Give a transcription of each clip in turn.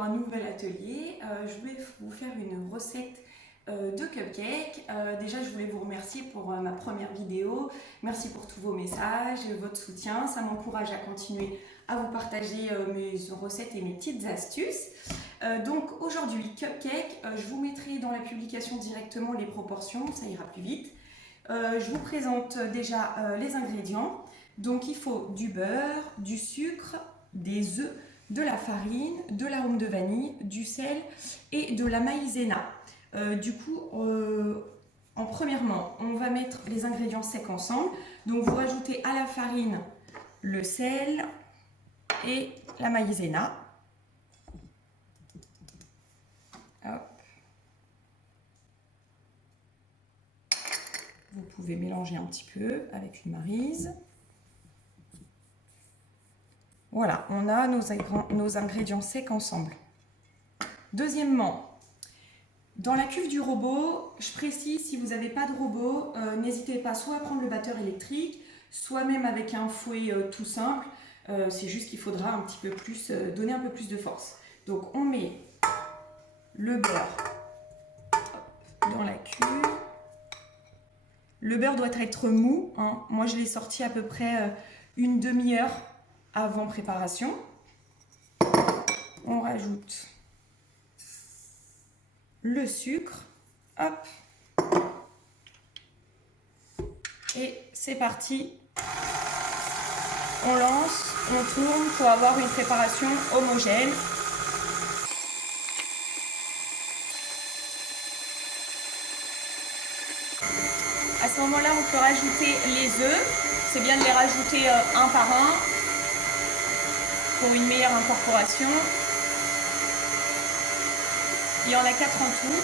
pour un nouvel atelier. Je voulais vous faire une recette de cupcake. Déjà, je voulais vous remercier pour ma première vidéo. Merci pour tous vos messages, votre soutien. Ça m'encourage à continuer à vous partager mes recettes et mes petites astuces. Donc aujourd'hui, cupcake, je vous mettrai dans la publication directement les proportions, ça ira plus vite. Je vous présente déjà les ingrédients. Donc il faut du beurre, du sucre, des œufs, de la farine, de l'arôme de vanille, du sel et de la maïzena. Premièrement, on va mettre les ingrédients secs ensemble. Donc vous rajoutez à la farine le sel et la maïzena. Hop. Vous pouvez mélanger un petit peu avec une maryse. Voilà, on a nos ingrédients secs ensemble. Deuxièmement, dans la cuve du robot, je précise, si vous n'avez pas de robot, n'hésitez pas soit à prendre le batteur électrique, soit même avec un fouet tout simple. C'est juste qu'il faudra un petit peu plus, donner un peu plus de force. Donc on met le beurre dans la cuve. Le beurre doit être mou, hein. Moi je l'ai sorti à peu près une demi-heure avant préparation. On rajoute le sucre, hop, et c'est parti. On lance, on tourne pour avoir une préparation homogène. À ce moment-là, on peut rajouter les œufs. C'est bien de les rajouter un par un pour une meilleure incorporation. Il y en a 4 en tout.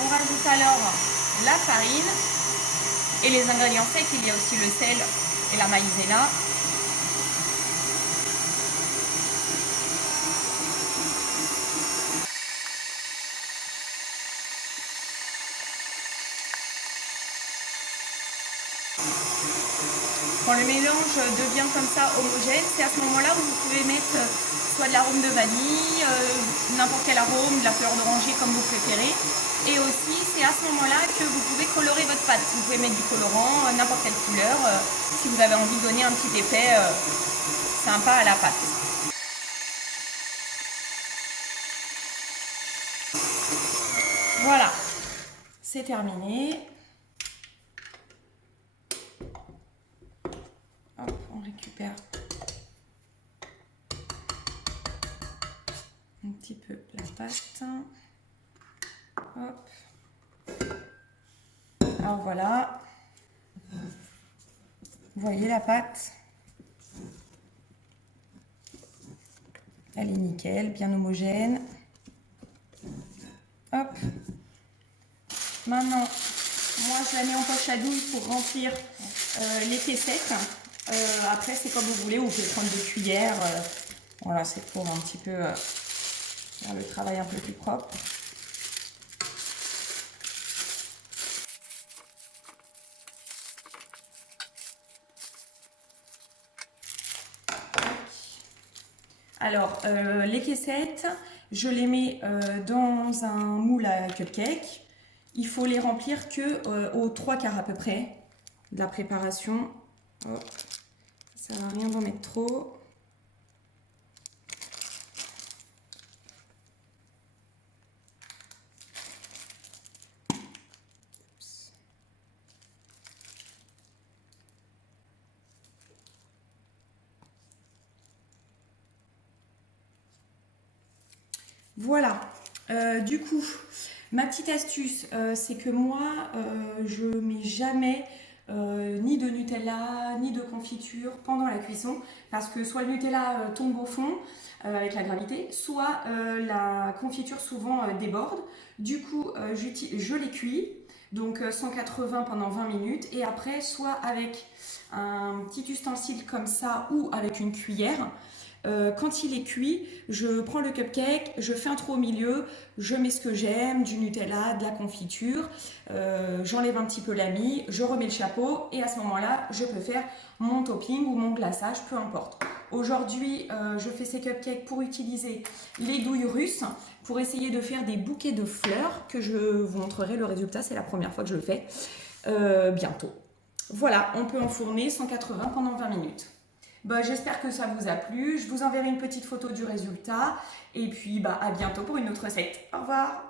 On rajoute alors la farine et les ingrédients secs. Il y a aussi le sel et la maïzena. Quand le mélange devient comme ça homogène, c'est à ce moment-là où vous pouvez mettre soit de l'arôme de vanille, n'importe quel arôme, de la fleur d'oranger comme vous préférez. Et aussi, c'est à ce moment-là que vous pouvez colorer votre pâte. Vous pouvez mettre du colorant, n'importe quelle couleur, si vous avez envie de donner un petit effet sympa à la pâte. Voilà, c'est terminé. Hop, on récupère un petit peu la pâte. Hop. Alors voilà. Vous voyez la pâte. Elle est nickel, bien homogène. Hop. Maintenant, moi je la mets en poche à douille pour remplir les caissettes. Après, c'est comme vous voulez, vous pouvez prendre des cuillères. Voilà, c'est pour un petit peu faire le travail un peu plus propre. Alors, les caissettes, je les mets dans un moule à cupcake. Il faut les remplir que aux 3/4 à peu près de la préparation. Hop. Ça ne sert à rien d'en mettre trop. Voilà, du coup, ma petite astuce, c'est que moi, je mets jamais ni de Nutella, ni de confiture pendant la cuisson, parce que soit le Nutella tombe au fond avec la gravité, soit la confiture souvent déborde. Du coup, je les cuis, donc 180 pendant 20 minutes, et après, soit avec un petit ustensile comme ça, ou avec une cuillère. Quand il est cuit, je prends le cupcake, je fais un trou au milieu, je mets ce que j'aime, du Nutella, de la confiture, j'enlève un petit peu la mie, je remets le chapeau et à ce moment-là, je peux faire mon topping ou mon glaçage, peu importe. Aujourd'hui, je fais ces cupcakes pour utiliser les douilles russes, pour essayer de faire des bouquets de fleurs que je vous montrerai le résultat, c'est la première fois que je le fais, bientôt. Voilà, on peut enfourner 180 pendant 20 minutes. J'espère que ça vous a plu. Je vous enverrai une petite photo du résultat. Et puis à bientôt pour une autre recette. Au revoir.